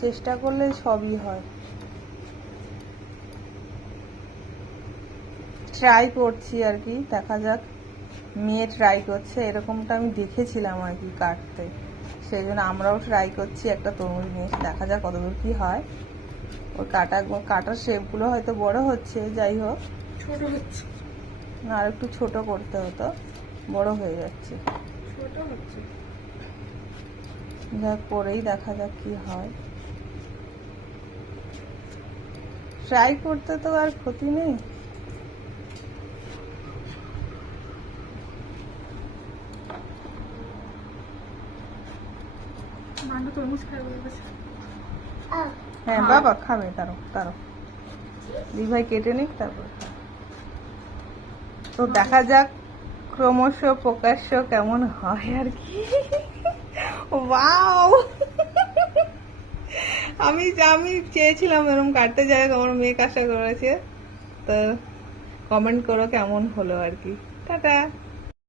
চেষ্টা করলে সবই হয়। ট্রাই করছি আর কি, দেখা যাক। মেয়ে ট্রাই করছে এরকমটা আমি দেখেছিলাম আর কি কাটতে, সেই জন্য আমরাও ট্রাই করছি একটা তরমুজ নিয়ে, দেখা যাক কতদূর কি হয়। ওই কাটার শেপগুলো হয়তো বড় হচ্ছে, যাই হোক ছোট হচ্ছে না, আর একটু ছোট করতে হতো, বড় হয়ে যাচ্ছে। ছোট হচ্ছে। যা করেই দেখা যাক কি হয়। ট্রাই করতে তো আর ক্ষতি নেই। মান্ডু তরমুজ খায় বলে গেছে। হ্যাঁ বাবা খাবে, তারও তারও দিভাই কেটে নিক তারপর। তো দেখা যাক ক্রমশ প্রকাশ্য কেমন হয় আর কি। ওয়াও, আমি আমি চেয়েছিলাম এরকম কাটতে, যাই হোক আমার মেয়ে কাজটা করেছে। তো কমেন্ট করো কেমন হলো আর কি। টাটা।